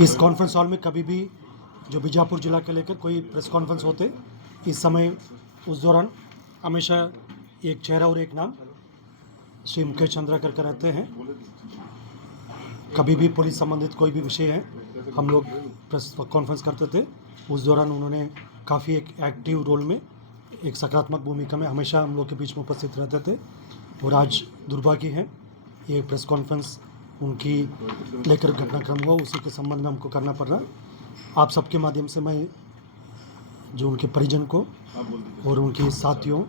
इस conference hall में कभी भी जो बीजापुर जिला के लेकर कोई प्रेस कॉन्फ्रेंस होते, इस समय उस दौरान हमेशा एक चेहरा और एक नाम श्री मुकेश चंद्राकर का रहते हैं। कभी भी पुलिस संबंधित कोई भी विषय है, हम लोग प्रेस कॉन्फ्रेंस करते थे। उस दौरान उन्होंने काफ़ी एक एक्टिव रोल में, एक सकारात्मक भूमिका में हमेशा हम लोग के बीच में उपस्थित रहते थे। और आज दुर्भाग्य है, ये प्रेस कॉन्फ्रेंस उनकी लेकर घटनाक्रम हुआ, उसी के संबंध में हमको करना पड़ रहा। आप सबके माध्यम से मैं जो उनके परिजन को और उनके साथियों,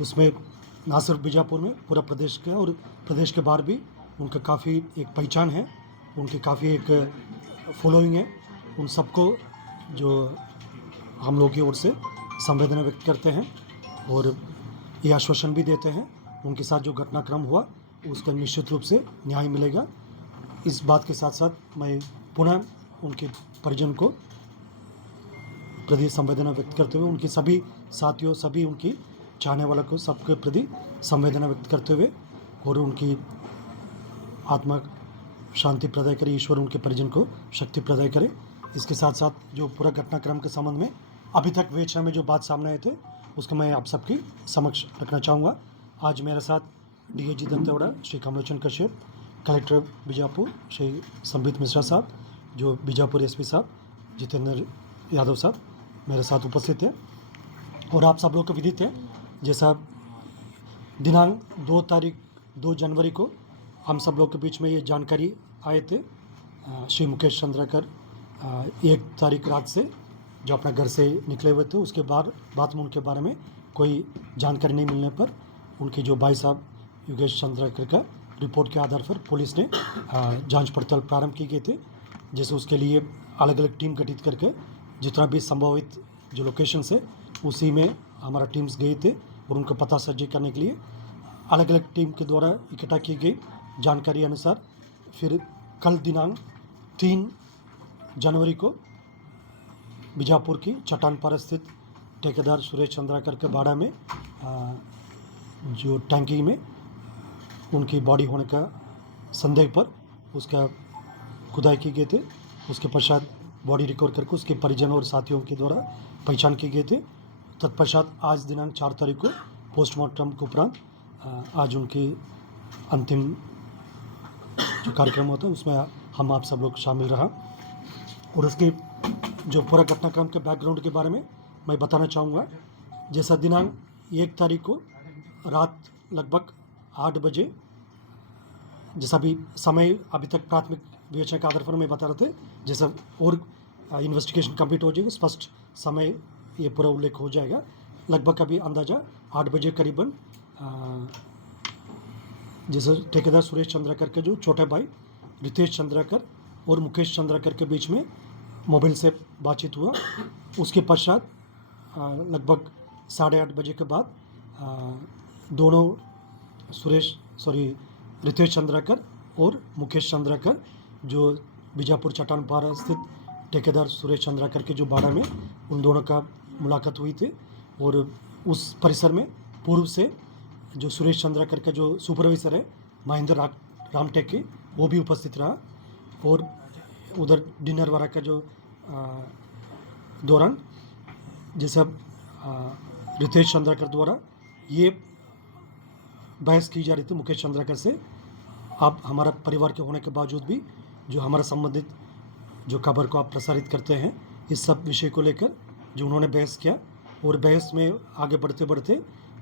उसमें ना सिर्फ बीजापुर में, पूरा प्रदेश के और प्रदेश के बाहर भी उनका काफ़ी एक पहचान है, उनकी काफ़ी एक फॉलोइंग है। उन सबको जो हम लोग की ओर से संवेदना व्यक्त करते हैं और ये आश्वासन भी देते हैं, उनके साथ जो घटनाक्रम हुआ उसका निश्चित रूप से न्याय मिलेगा। इस बात के साथ साथ मैं पुनः उनके परिजन को प्रति संवेदना व्यक्त करते हुए, उनके सभी साथियों, सभी उनकी चाहने वालों को सबके प्रति संवेदना व्यक्त करते हुए और उनकी आत्मा शांति प्रदान करे, ईश्वर उनके परिजन को शक्ति प्रदान करे। इसके साथ साथ जो पूरा घटनाक्रम के संबंध में अभी तक वेचना में जो बात सामने आए थे, उसको मैं आप सबकी समक्ष रखना चाहूँगा। आज मेरे साथ डीआईजी दंतेवाड़ा श्री कमलोचन कश्यप, कलेक्टर बीजापुर श्री संबित मिश्रा साहब, जो बीजापुर एसपी साहब जितेंद्र यादव साहब मेरे साथ उपस्थित हैं। और आप सब लोग को विदित है, जैसा दिनांक 2 जनवरी को हम सब लोग के बीच में ये जानकारी आए थे, श्री मुकेश चंद्राकर 1 तारीख रात से जो अपना घर से निकले हुए थे, उसके बाद में उनके बारे में कोई जानकारी नहीं मिलने पर उनके जो भाई साहब योगेश चंद्राकर का रिपोर्ट के आधार पर पुलिस ने जांच पड़ताल प्रारंभ की गई थे। जैसे उसके लिए अलग अलग टीम गठित करके जितना भी संभावित जो लोकेशन है उसी में हमारा टीम्स गए थे और उनको पता सर्जी करने के लिए अलग अलग टीम के द्वारा इकट्ठा की गई जानकारी अनुसार फिर कल दिनांक 3 जनवरी को बीजापुर की चट्टानपारा स्थित ठेकेदार सुरेश चंद्राकर के बाड़ा में जो टैंकी में उनकी बॉडी होने का संदेह पर उसका खुदाई की गई थे। उसके पश्चात बॉडी रिकवर करके उसके परिजनों और साथियों के द्वारा पहचान की गई थे। तत्पश्चात आज दिनांक 4 तारीख को पोस्टमार्टम के उपरांत आज उनकी अंतिम जो कार्यक्रम होता है उसमें हम आप सब लोग शामिल रहा। और उसके जो पूरा घटनाक्रम के बैकग्राउंड के बारे में मैं बताना चाहूँगा। जैसा दिनांक 1 तारीख को रात लगभग 8 बजे, जैसा भी समय अभी तक प्राथमिक विवेचना के आधार पर मैं बता रहे थे, जैसा और इन्वेस्टिगेशन कंप्लीट हो जाएगा, स्पष्ट समय ये पूरा उल्लेख हो जाएगा। लगभग अभी अंदाज़ा 8 बजे करीबन जैसे ठेकेदार सुरेश चंद्राकर के जो छोटे भाई रितेश चंद्राकर और मुकेश चंद्राकर के बीच में मोबाइल से बातचीत हुआ। उसके पश्चात लगभग 8:30 बजे के बाद दोनों रितेश चंद्राकर और मुकेश चंद्राकर जो बीजापुर चट्टानपारा स्थित ठेकेदार सुरेश चंद्राकर के जो बाड़ा में उन दोनों का मुलाकात हुई थी। और उस परिसर में पूर्व से जो सुरेश चंद्राकर का जो सुपरवाइज़र है महेंद्र रामटेके, वो भी उपस्थित रहा। और उधर डिनर वाला का जो दौरान जैसा रितेश चंद्राकर द्वारा ये बहस की जा रही थी मुकेश चंद्राकर से, आप हमारा परिवार के होने के बावजूद भी जो हमारा संबंधित जो खबर को आप प्रसारित करते हैं, इस सब विषय को लेकर जो उन्होंने बहस किया। और बहस में आगे बढ़ते बढ़ते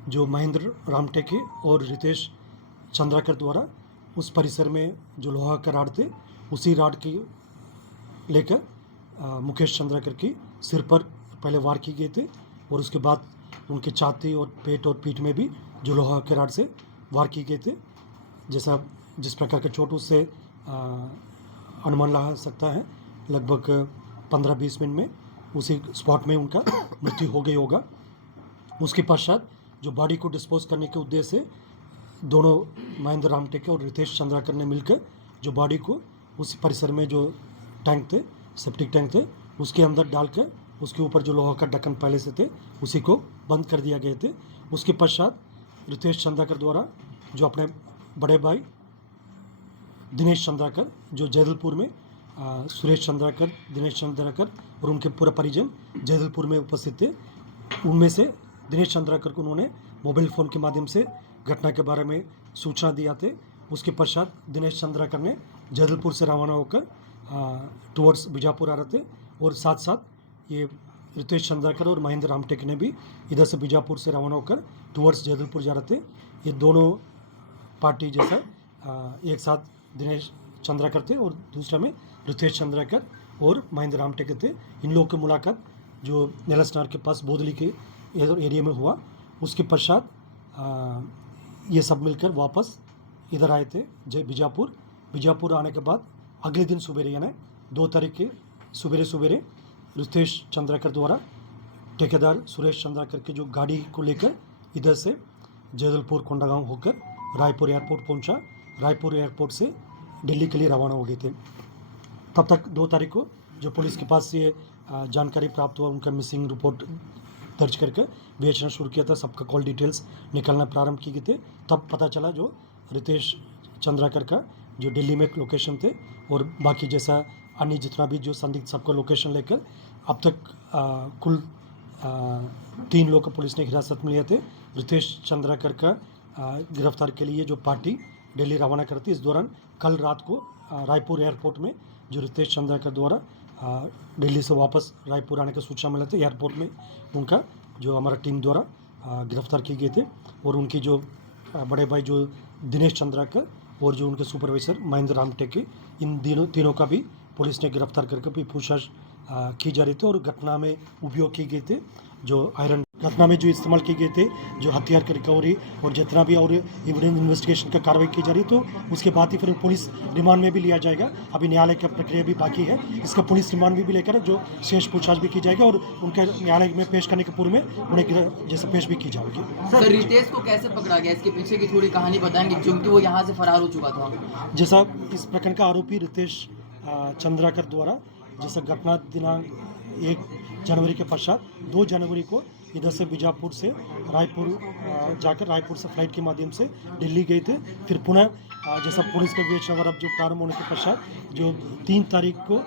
जो महेंद्र रामटेके और रितेश चंद्राकर द्वारा उस परिसर में जो लोहा का राड थे, उसी राड की लेकर मुकेश चंद्राकर की सिर पर पहले वार की गए थे और उसके बाद उनके छाती और पेट और पीठ में भी जो लोहा के राड से वार की गए थे। जैसा जिस प्रकार का चोट उससे अनुमान लगा सकता है, लगभग 15-20 मिनट में उसी स्पॉट में उनका मृत्यु हो गई होगा। उसके पश्चात जो बॉडी को डिस्पोज करने के उद्देश्य से दोनों महेंद्र रामटेके और रितेश चंद्राकर ने मिलकर जो बॉडी को उस परिसर में जो टैंक थे, सेप्टिक टैंक थे, उसके अंदर डालकर उसके ऊपर जो लोहा का ढक्कन पहले से थे उसी को बंद कर दिया गए थे। उसके पश्चात रितेश चंद्राकर द्वारा जो अपने बड़े भाई दिनेश चंद्राकर जो जैदलपुर में सुरेश चंद्राकर, दिनेश चंद्राकर और उनके पूरा परिजन जैदलपुर में उपस्थित थे। उनमें से दिनेश चंद्राकर को उन्होंने मोबाइल फ़ोन के माध्यम से घटना के बारे में सूचना दिया थे। उसके पश्चात दिनेश चंद्राकर ने जैदलपुर से रवाना होकर टुवर्ड्स बीजापुर आ रहे थे और साथ साथ ये रितेश चंद्राकर और महेंद्र रामटेक ने भी इधर से बीजापुर से रवाना होकर टुवर्ड्स जैदलपुर जा रहे थे। ये दोनों पार्टी जैसा एक साथ दिनेश चंद्राकर थे और दूसरा में रितेश चंद्राकर और महेंद्र रामटेक थे। इन लोगों की मुलाकात जो नेलसनार के पास बोदली के एरिया में हुआ। उसके पश्चात ये सब मिलकर वापस इधर आए थे बीजापुर। बीजापुर आने के बाद अगले दिन सुबेरे यानी 2 तारीख के सुबेरे रितेश चंद्राकर द्वारा ठेकेदार सुरेश चंद्राकर की जो गाड़ी को लेकर इधर से जैदलपुर कोंडागांव होकर रायपुर एयरपोर्ट पहुंचा। रायपुर एयरपोर्ट से दिल्ली के लिए रवाना हो गए थे। तब तक 2 तारीख को जो पुलिस के पास ये जानकारी प्राप्त हुआ, उनका मिसिंग रिपोर्ट दर्ज करके बेचना शुरू किया था। सबका कॉल डिटेल्स निकलना प्रारंभ किए थे। तब पता चला जो रितेश चंद्राकर का जो दिल्ली में लोकेशन थे और बाकी जैसा अन्य जितना भी जो संदिग्ध सबका लोकेशन लेकर अब तक कुल 3 लोग को पुलिस ने हिरासत में लिए थे। रितेश चंद्राकर का गिरफ्तार के लिए जो पार्टी दिल्ली रवाना करती, इस दौरान कल रात को रायपुर एयरपोर्ट में जो रितेश चंद्राकर द्वारा दिल्ली से वापस रायपुर आने का सूचना मिला था, एयरपोर्ट में उनका जो हमारा टीम द्वारा गिरफ्तार किए गए थे। और उनके जो बड़े भाई जो दिनेश चंद्राकर और जो उनके सुपरवाइजर महेंद्र रामटेक के, इन तीनों का भी पुलिस ने गिरफ्तार करके भी पूछताछ की जा रही थी। और घटना में उपयोग किए गए थे जो आयरन, घटना में जो इस्तेमाल किए गए थे जो हथियार की रिकवरी और जितना भी और एविडेंस इन्वेस्टिगेशन का कार्रवाई की जा रही, तो उसके बाद ही फिर पुलिस रिमांड में भी लिया जाएगा। अभी न्यायालय का प्रक्रिया भी बाकी है। इसका पुलिस रिमांड भी लेकर जो शेष पूछताछ भी की जाएगी और उनके न्यायालय में पेश करने के पूर्व में उन्हें जैसे पेश भी की जाएगी। सर, रितेश को कैसे पकड़ा गया, इसके पीछे की थोड़ी कहानी बताएंगे, क्योंकि वो यहाँ से फरार हो चुका था। जैसा इस प्रकरण का आरोपी रितेश चंद्राकर द्वारा जैसा घटना दिनांक 1 जनवरी के पश्चात 2 जनवरी को इधर से बीजापुर से रायपुर जाकर रायपुर से फ्लाइट के माध्यम से दिल्ली गए थे। फिर पुनः जैसा पुलिस का विवेचना जो प्रारंभ होने के पश्चात जो 3 तारीख को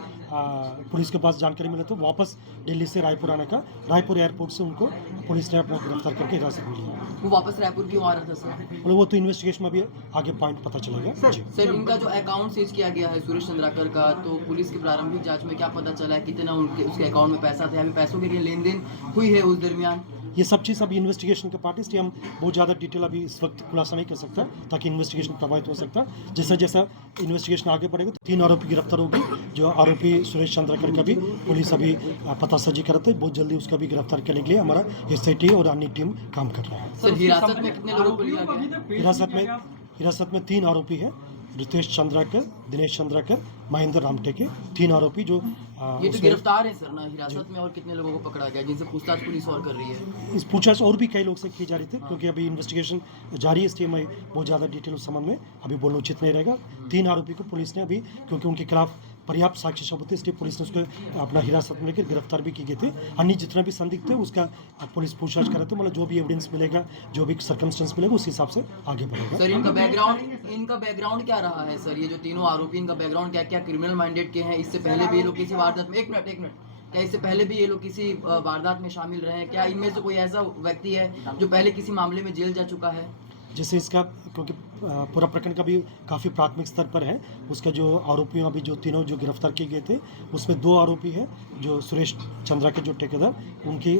पुलिस के पास जानकारी मिला तो वापस दिल्ली से रायपुर आने का, रायपुर एयरपोर्ट से उनको पुलिस ने अपना गिरफ्तार करके हिरासत में लिया। वो वापस रायपुर क्यों आ रहा था सर? वो तो इन्वेस्टिगेशन में भी आगे पॉइंट पता चलेगा। सर, इनका जो अकाउंट सीज किया गया है सुरेश चंद्राकर का, तो पुलिस की प्रारंभिक जांच में क्या पता चला है, कितना उसके अकाउंट में पैसा था, अभी पैसों के लिए लेन देन हुई है उस दरमियान? ये सब चीज़ अभी इन्वेस्टिगेशन के पार्ट, इसलिए हम बहुत ज़्यादा डिटेल अभी इस वक्त खुलासा नहीं कर सकता ताकि इन्वेस्टिगेशन प्रभावित हो सकता। जैसा जैसा इन्वेस्टिगेशन आगे बढ़ेगा तो 3 आरोपी गिरफ्तार होगी। जो आरोपी सुरेश चंद्राकर का भी पुलिस अभी पतासाजी कर रही है, बहुत जल्दी उसका भी गिरफ्तार करने के लिए हमारा SIT और अन्य टीम काम कर रहा है। सर, हिरासत में कितने लोगों को लिया गया? हिरासत में 3 आरोपी है, रितेश चंद्राकर, दिनेश चंद्राकर, महेंद्र रामटेक के 3 आरोपी जो ये तो गिरफ्तार है सर ना हिरासत में। और कितने लोगों को पकड़ा गया जिनसे पूछताछ पुलिस और कर रही है? इस पूछताछ और भी कई लोग से की जा रही थी क्योंकि अभी इन्वेस्टिगेशन जारी है, इसलिए मैं बहुत ज़्यादा डिटेल उस संबंध में अभी बोलना उचित नहीं रहेगा। 3 आरोपी को पुलिस ने अभी, क्योंकि उनके खिलाफ पर्याप्त साक्ष्य सबूत थे, इसलिए पुलिस ने उसको अपना हिरासत में लेकर गिरफ्तार भी किए थे। अन्य जितना भी संदिग्ध थे उसका पुलिस पूछताछ कर रहे थे, मतलब जो भी एविडेंस मिलेगा, जो भी सर्कमस्टेंस मिलेगा उस हिसाब से आगे बढ़ेगा। सर, इनका बैकग्राउंड क्या रहा है सर? ये जो तीनों आरोपी, इनका बैकग्राउंड क्या क्या क्रिमिनल माइंडेड के हैं? इससे पहले भी ये लोग किसी वारदात में एक मिनट क्या इससे पहले भी ये लोग किसी वारदात में शामिल रहे हैं? क्या इनमें से कोई ऐसा व्यक्ति है जो पहले किसी मामले में जेल जा चुका है? जैसे इसका, क्योंकि पूरा प्रकरण का भी काफ़ी प्राथमिक स्तर पर है, उसका जो आरोपी अभी जो तीनों जो गिरफ्तार किए गए थे उसमें 2 आरोपी है जो सुरेश चंद्राकर जो ठेकेदार, उनकी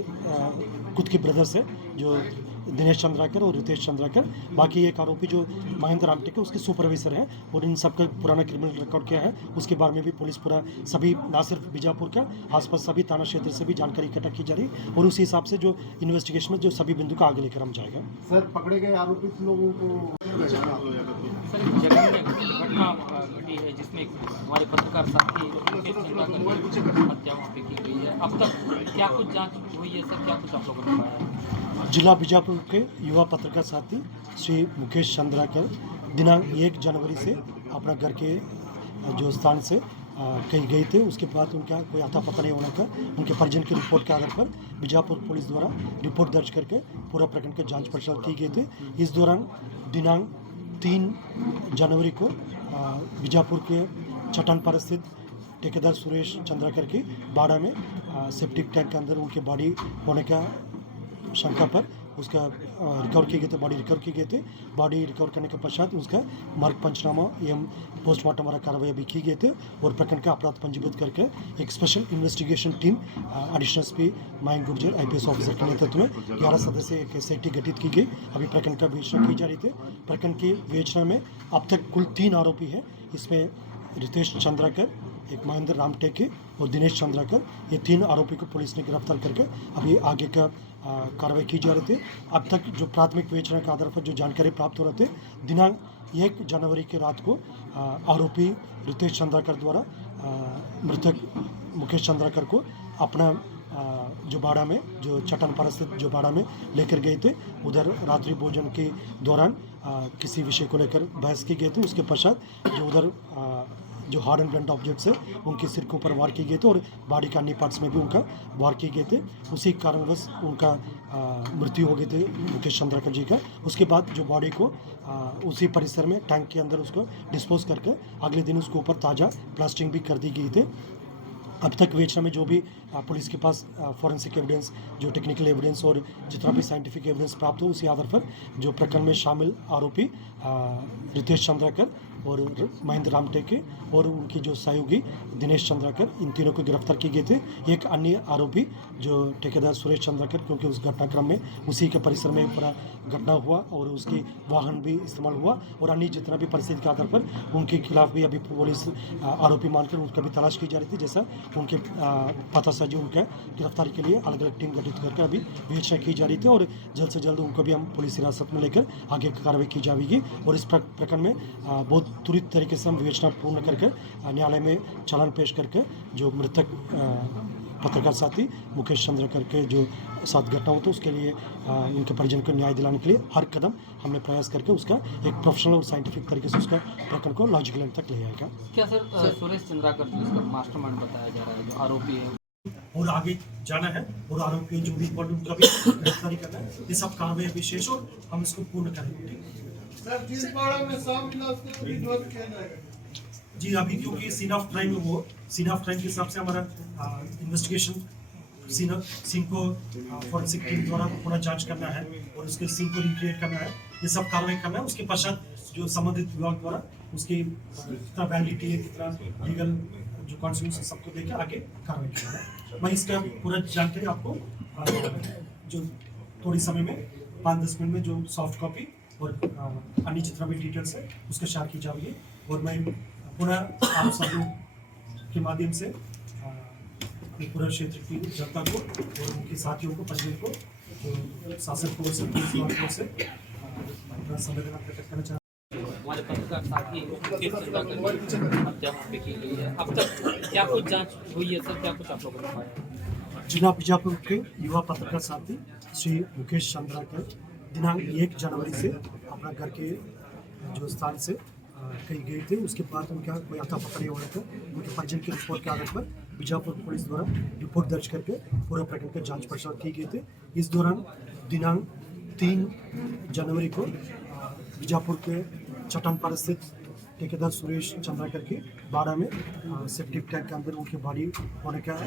खुद के ब्रदर्स है जो दिनेश चंद्राकर और रितेश चंद्राकर। बाकी एक आरोपी जो महेंद्र रामटेक है उसके सुपरवाइजर है और इन सब का पुराना क्रिमिनल रिकॉर्ड क्या है उसके बारे में भी पुलिस पूरा सभी, ना सिर्फ बीजापुर का, आसपास सभी थाना क्षेत्र से भी जानकारी इकट्ठा की जा रही है और उसी हिसाब से जो इन्वेस्टिगेशन में जो सभी बिंदु का आगे लेकर हम जाएगा। सर, पकड़े गए आरोपित लोगों को सर, जगह में घटना घटी है जिसमें हमारे पत्रकार साथी मुकेश चंद्राकर की हत्या वहाँ पे की गई है। अब तक क्या कुछ जांच हुई है सर? क्या कुछ आप लोगों ने बताया? जिला बीजापुर के युवा पत्रकार साथी श्री मुकेश चंद्राकर दिनांक 1 जनवरी से अपना घर के जो स्थान से कहीं गए थे। उसके बाद उनका कोई आता पता नहीं होने का उनके परिजन की रिपोर्ट के आधार पर बीजापुर पुलिस द्वारा रिपोर्ट दर्ज करके पूरा प्रकरण की जांच पड़ताल की गई थी। इस दौरान दिनांक 3 जनवरी को बीजापुर के चट्टानपारा स्थित ठेकेदार सुरेश चंद्राकर की बाड़ा में सेप्टिक टैंक के अंदर उनके बॉडी होने का शंका पर उसका रिकवर किए गए थे, बॉडी रिकवर किए गए थे। बॉडी रिकवर करने के पश्चात उसका मार्ग पंचनामा एवं पोस्टमार्टम वाला कार्रवाई भी की गए थे और प्रकरण का अपराध पंजीबद्ध करके एक special investigation team additional SP Mayank Gurjar IPS officer के नेतृत्व में 11 सदस्य एक SIT गठित की गई। अभी प्रकरण का विवेचना की जा रही थी। प्रकरण की विवेचना में अब तक कुल 3 आरोपी हैं। इसमें रितेश चंद्राकर, एक महेंद्र राम टेके और दिनेश चंद्राकर, ये 3 आरोपी को पुलिस ने गिरफ्तार करके अभी आगे का कार्रवाई की जा रही थी। अब तक जो प्राथमिक विवेचना के आधार पर जो जानकारी प्राप्त हो रहे थे, दिनांक 1 जनवरी की रात को आरोपी रितेश चंद्राकर द्वारा मृतक मुकेश चंद्राकर को अपना जो बाड़ा में, जो चट्टानपारा स्थित जो बाड़ा में लेकर गए थे। उधर रात्रि भोजन के दौरान किसी विषय को लेकर बहस की गई थी। उसके पश्चात जो उधर जो हार्ड एंड ब्लंट ऑब्जेक्ट्स है उनके सिर के ऊपर वार किए गए थे और बॉडी के अन्य पार्ट्स में भी उनका वार किए गए थे। उसी कारणवश उनका मृत्यु हो गई थी मुकेश चंद्राकर जी का। उसके बाद जो बॉडी को उसी परिसर में टैंक के अंदर उसको डिस्पोज करके अगले दिन उसके ऊपर ताज़ा प्लास्टिंग भी कर दी गई थी। अब तक विवेचना में जो भी पुलिस के पास फॉरेंसिक एविडेंस, जो टेक्निकल एविडेंस और जितना भी साइंटिफिक एविडेंस प्राप्त हो, उसी आधार पर जो प्रकरण में शामिल आरोपी रितेश चंद्राकर और महेंद्र राम टेके और उनकी जो सहयोगी दिनेश चंद्राकर, इन तीनों को गिरफ्तार किए गए थे। एक अन्य आरोपी जो ठेकेदार सुरेश चंद्राकर, क्योंकि उस घटनाक्रम में उसी के परिसर में पूरा घटना हुआ और उसकी वाहन भी इस्तेमाल हुआ और अन्य जितना भी परिस्थिति के आधार पर उनके खिलाफ भी अभी पुलिस आरोपी मानकर उनका भी तलाश की जा रही थी। जैसा उनके पता साजी उनका गिरफ्तारी के लिए अलग अलग टीम गठित करके अभी विवेचना की जा रही थी और जल्द से जल्द उनको भी हम पुलिस हिरासत में लेकर आगे कार्रवाई की जाएगी और इस प्रकरण में बहुत त्वरित तरीके से हम विवेचना पूर्ण करके न्यायालय में चालान पेश करके जो मृतक पत्रकार साथी मुकेश चंद्राकर के जो साथ घटना होता है उसके लिए उनके परिजन को न्याय दिलाने के लिए हर कदम हमने प्रयास करके उसका एक प्रोफेशनल और साइंटिफिक तरीके से उसका प्रकरण को लॉजिकल एंड तक ले आएगा। क्या सर सुरेश चंद्राकर जो इसका मास्टरमाइंड बताया जा रहा है, जो आरोपी है, और आगे जाना है और आरोपी जो भी उनका भी गिरफ्तारी करना है, ये सब कार्रवाई विशेष और हम इसको पूर्ण करेंगे। सर किस बारे में शामिल है उसको विरोध किया जाएगा? जी अभी क्योंकि सीन ऑफ क्राइम के हिसाब से हमारा इन्वेस्टिगेशन सीन को फॉरेंसिक टीम द्वारा पूरा जांच करना है और उसके सीन को रिक्रिएट करना है, ये सब कार्रवाई करना है। उसके पश्चात जो संबंधित विभाग द्वारा उसकी कितना वैलिडिटी है, कितना लीगल जो कॉन्सिक्वेंस सबको देकर आगे कार्रवाई करना है। मैं इसका पूरा जानकारी आपको जो थोड़ी समय में 5-10 मिनट में जो सॉफ्ट कॉपी और अन्य जितना भी डिटेल्स है उसका शेयर की जाएगी और मैं पूरा आप सब लोग के माध्यम से पूरा क्षेत्र की जनता को और उनके साथियों को, परिजन को, जो शासन को से अपना संवेदना प्रकट करना चाहता हूँ। हमारे पत्रकार साथी मुकेश चंद्राकर की हत्या वहाँ पे की गई है। अब तक क्या कुछ जांच हुई है सर, क्या कुछ आप लोगों ने पाया? जिला बीजापुर के युवा पत्रकार साथी श्री मुकेश चंद्राकर दिनांक 1 जनवरी से अपना घर के जो स्थान से कहीं गए थे। उसके बाद उनका कोई अता पता नहीं हो रहा था। उनके परिजन की रिपोर्ट के आधार पर बीजापुर पुलिस द्वारा रिपोर्ट दर्ज करके पूरा प्रकरण का जांच पड़ताल की गई थी। इस दौरान दिनांक 3 जनवरी को बीजापुर के चट्टानपारा स्थित ठेकेदार सुरेश चंद्राकर की बाड़ा में सेप्टिक टैंक के अंदर उनकी बॉडी होने का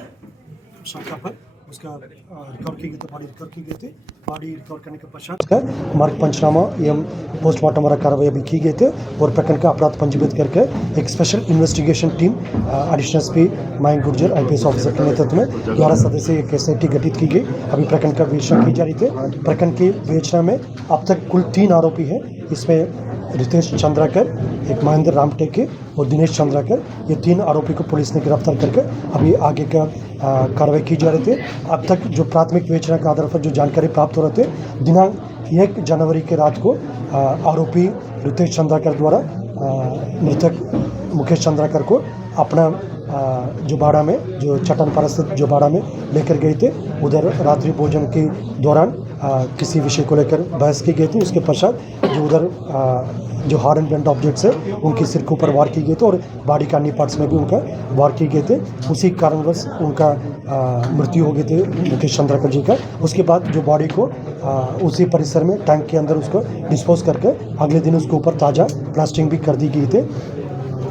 शंका पर उसका रिकवर की गई थी, बॉडी रिकवर की गई थी। बॉडी रिकवर करने के पश्चात उसका मार्ग पंचनामा एवं पोस्टमार्टम वाला कार्रवाई भी की गई थी और प्रकरण का अपराध पंजीबद्ध करके एक special investigation team additional SP Mayank Gurjar IPS officer के नेतृत्व में 11 सदस्य एक SIT गठित की गई। अभी प्रकरण का विवेचना की जा रही थी। प्रकरण की विवेचना में अब तक कुल 3 आरोपी हैं। इसमें रितेश चंद्राकर, एक महेंद्र राम टेके और दिनेश चंद्राकर, ये 3 आरोपी को पुलिस ने गिरफ्तार करके अभी आगे का कार्रवाई की जा रही थी। अब तक जो प्राथमिक विवेचना के आधार पर जो जानकारी प्राप्त हो रहे थे, दिनांक 1 जनवरी की रात को आरोपी रितेश चंद्राकर द्वारा मृतक मुकेश चंद्राकर को अपना जो बाड़ा में, जो चट्टानपारा स्थित जो बाड़ा में लेकर गए थे। उधर रात्रि भोजन के दौरान किसी विषय को लेकर बहस की गई थी। उसके पश्चात जो उधर जो हार्ड एंड ब्लंट ऑब्जेक्ट्स है उनके सिर के ऊपर वार किए गए थे और बॉडी के अन्य पार्ट्स में भी उनका वार किए गए थे। उसी कारणवश उनका मृत्यु हो गई थी मुकेश चंद्राकर जी का। उसके बाद जो बॉडी को उसी परिसर में टैंक के अंदर उसको डिस्पोज करके अगले दिन उसके ऊपर ताज़ा प्लास्टिंग भी कर दी गई थी।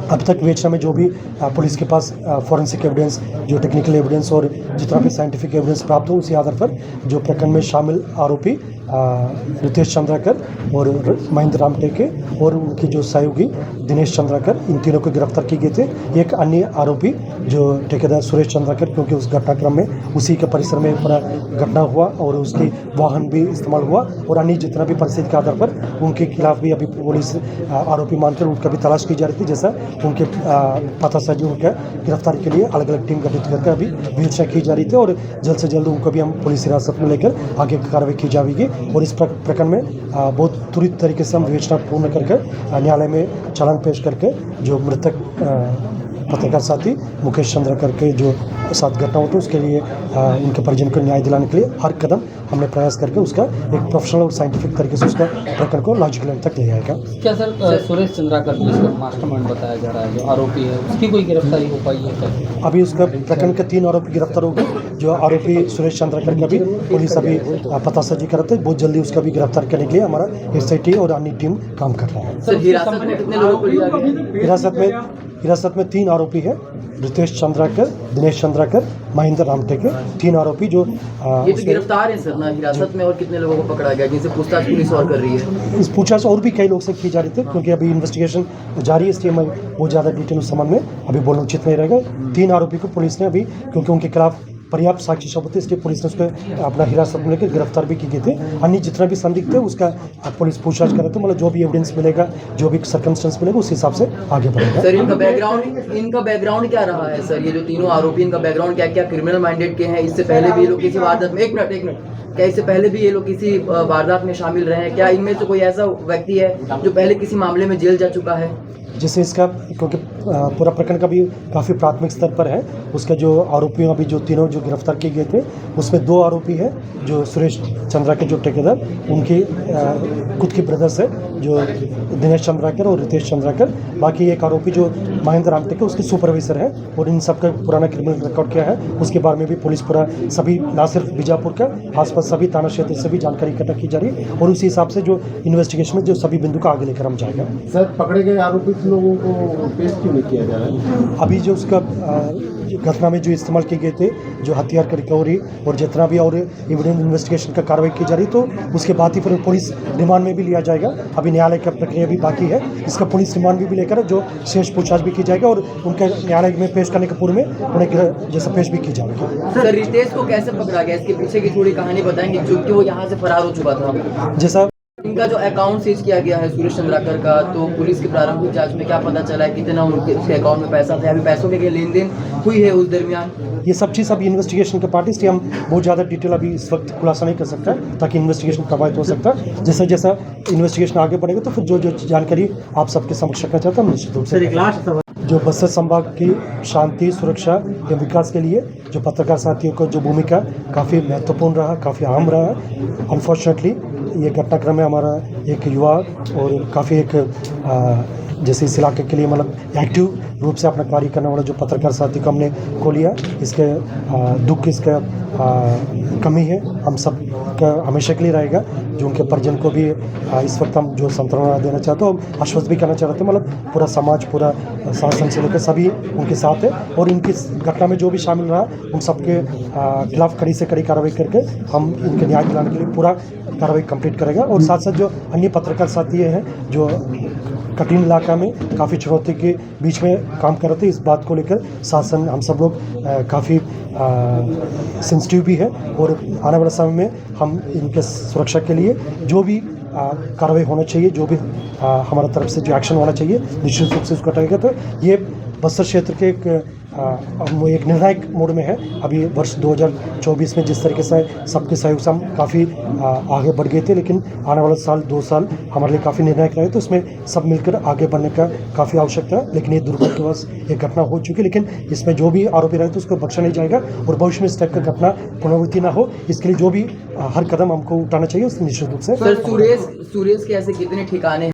अब तक विवेचना में जो भी पुलिस के पास फॉरेंसिक एविडेंस, जो टेक्निकल एविडेंस और जितना भी साइंटिफिक एविडेंस प्राप्त हो, उसी आधार पर जो प्रकरण में शामिल आरोपी रितेश चंद्राकर और महेंद्र रामटेके और उनकी जो सहयोगी दिनेश चंद्राकर, इन तीनों को गिरफ्तार किए गए थे। एक अन्य आरोपी जो ठेकेदार सुरेश चंद्राकर, क्योंकि उस घटनाक्रम में उसी के परिसर में पूरा घटना हुआ और उसकी वाहन भी इस्तेमाल हुआ, और अन्य जितना भी परिस्थिति के आधार पर उनके खिलाफ भी अभी पुलिस आरोपी मानकर उनका भी तलाश की जा रही थी। जैसा उनके पतासाजी उनका गिरफ्तारी के लिए अलग अलग टीम गठित करके अभी विवेचना की जा रही थी, और जल्द से जल्द उनको भी हम पुलिस हिरासत में लेकर आगे की कार्रवाई की जाएगी। और इस प्रकरण में बहुत त्वरित तरीके से हम विवेचना पूर्ण करके न्यायालय में चालान पेश करके जो मृतक पत्रकार साथी मुकेश चंद्राकर के जो साथ घटना होती है उसके लिए उनके परिजन को न्याय दिलाने के लिए हर कदम हमने प्रयास करके उसका एक प्रोफेशनल और साइंटिफिक तरीके से उसका प्रकरण को लॉजिकल एंड तक ले जाएगा। क्या सर सुरेश चंद्राकर जिसका मास्टरमाइंड बताया जा रहा है, जो आरोपी है, उसकी कोई गिरफ्तारी हो पाई है सर? अभी उसका प्रकरण के 3 आरोपी गिरफ्तार हो गए। जो आरोपी सुरेश चंद्राकर का भी पुलिस अभी पतासाजी कर रही है, बहुत जल्दी उसका भी गिरफ्तार करने के लिए हमारा SIT और अन्य टीम काम कर रहा है। सर हिरासत में कितने लोगों को लिया गया? हिरासत में 3 आरोपी है, रितेश चंद्राकर, दिनेश चंद्राकर, महेंद्र रामटेके, 3 आरोपी जो ये तो गिरफ्तार है सर ना हिरासत में, और कितने लोगों को पकड़ा गया जिनसे पूछताछ पुलिस और कर रही है? इस पूछताछ और भी कई लोग से की जा रही थी, क्योंकि अभी इन्वेस्टिगेशन जारी है, इसलिए मैं बहुत ज़्यादा डिटेल उस संबंध में अभी बोलना उचित नहीं रहेगा। 3 आरोपी को पुलिस ने अभी, क्योंकि उनके खिलाफ पर्याप्त साक्ष्य सबूत है, इसलिए पुलिस ने उसको अपना हिरासत में लेकर गिरफ्तार भी की गई थी। अन्य जितना भी संदिग्ध है उसका पुलिस पूछताछ कर रहे थे, मतलब जो भी एविडेंस मिलेगा, जो भी सर्कमस्टेंस मिलेगा उस हिसाब से आगे बढ़ेगा। सर इनका बैकग्राउंड क्या रहा है सर? ये जो तीनों आरोपी, इनका बैकग्राउंड क्या क्या क्रिमिनल माइंडेड के हैं? इससे पहले भी ये लोग किसी वारदात में एक मिनट क्या इससे पहले भी ये लोग किसी वारदात में शामिल रहे हैं? क्या इनमें से कोई ऐसा व्यक्ति है जो पहले किसी मामले में जेल जा चुका है? जैसे इसका, क्योंकि पूरा प्रकरण का भी काफ़ी प्राथमिक स्तर पर है, उसका जो आरोपियों अभी जो तीनों जो गिरफ्तार किए गए थे उसमें 2 आरोपी है, जो सुरेश चंद्राकर जो ठेकेदार, उनकी खुद के ब्रदर्स है, जो दिनेश चंद्राकर और रितेश चंद्राकर। बाकी एक आरोपी जो महेंद्र रामटेके उसके सुपरवाइजर है, और इन सब का पुराना क्रिमिनल रिकॉर्ड क्या है उसके बारे में भी पुलिस पूरा सभी, ना सिर्फ बीजापुर का, आसपास सभी थाना क्षेत्र से भी जानकारी इकट्ठा की जा रही है, और उसी हिसाब से जो इन्वेस्टिगेशन में जो सभी बिंदु का आगे लेकर हम जाएगा। सर पकड़े गए आरोपित लोगों को पेश क्यों नहीं किया जा रहा है? अभी जो उसका घटना में जो इस्तेमाल किए गए थे, जो हथियार का रिकवरी और जितना भी और एविडेंस इन्वेस्टिगेशन का कार्रवाई की जा रही, तो उसके बाद ही फिर पुलिस रिमांड में भी लिया जाएगा। अभी न्यायालय का प्रक्रिया भी बाकी है, इसका पुलिस रिमांड भी लेकर जो शेष पूछताछ भी की जाएगा, और उनके न्यायालय में पेश करने के पूर्व में उन्हें जैसा पेश भी की जाएगी। सर रितेश को कैसे पकड़ा गया, इसके पीछे की थोड़ी कहानी बताएंगे, क्योंकि वो यहाँ से फरार हो चुका था। जैसा इनका जो अकाउंट सीज किया गया है सुरेश चंद्राकर का, तो पुलिस की प्रारंभिक जांच में क्या पता चला है, कितना उसके अकाउंट में पैसा था, अभी पैसों के लेन देन हुई है उस दरमियान? ये सब चीज़ अभी इन्वेस्टिगेशन के पार्ट, इसलिए हम बहुत ज़्यादा डिटेल अभी इस वक्त खुलासा नहीं कर सकता, ताकि इन्वेस्टिगेशन प्रभावित हो सकता है। जैसा जैसा इन्वेस्टिगेशन आगे बढ़ेगा तो फिर जो जो जानकारी आप सबके समक्ष रखना चाहता हूँ निश्चित रूप से। जो बस्तर संभाग की शांति, सुरक्षा एवं विकास के लिए जो पत्रकार साथियों को जो भूमिका काफ़ी महत्वपूर्ण रहा, काफ़ी अहम रहा। अनफॉर्चुनेटली ये घटनाक्रम में हमारा एक युवा और काफ़ी एक जैसे इस इलाके के लिए मतलब एक्टिव रूप से अपना कार्य करने वाला जो पत्रकार साथी को हमने खो लिया, इसके दुख, इसका कमी है हम सब का हमेशा के लिए रहेगा। जो उनके परिजन को भी इस वक्त हम जो सांत्वना देना चाहते हैं, आश्वस्त भी करना चाहते हैं, मतलब पूरा समाज, पूरा शासन से लेकर सभी उनके साथ है, और इनकी घटना में जो भी शामिल रहा उन सबके खिलाफ कड़ी से कड़ी कार्रवाई करके हम इनके न्याय दिलाने के लिए पूरा कार्रवाई कंप्लीट करेगा। और साथ साथ जो अन्य पत्रकार साथी हैं जो कठिन इलाका में काफ़ी चुनौती के बीच में काम कर रहे थे, इस बात को लेकर शासन हम सब लोग काफ़ी सेंसिटिव भी है, और आने वाले समय में हम इनके सुरक्षा के लिए जो भी कार्रवाई होना चाहिए, जो भी हमारा तरफ से जो एक्शन होना चाहिए निश्चित रूप से उसका उठाएगा। तो ये बस्तर क्षेत्र के एक निर्णायक मोड में है। अभी वर्ष 2024 में जिस तरीके से सबके सहयोग से हम काफ़ी आगे बढ़ गए थे, लेकिन आने वाला साल 2 साल हमारे लिए काफ़ी निर्णायक रहे, तो उसमें सब मिलकर आगे बढ़ने का काफ़ी आवश्यकता है। लेकिन ये दुर्भाग्यवश एक घटना हो चुकी है, लेकिन इसमें जो भी आरोपी रहे तो उसको बख्शा नहीं जाएगा, और भविष्य में इस टाइप का घटना पुनरावृत्ति ना हो, इसके लिए जो भी हर कदम हमको उठाना चाहिए उसको निश्चित रूप से। सर सुरेश के ऐसे कितने ठिकाने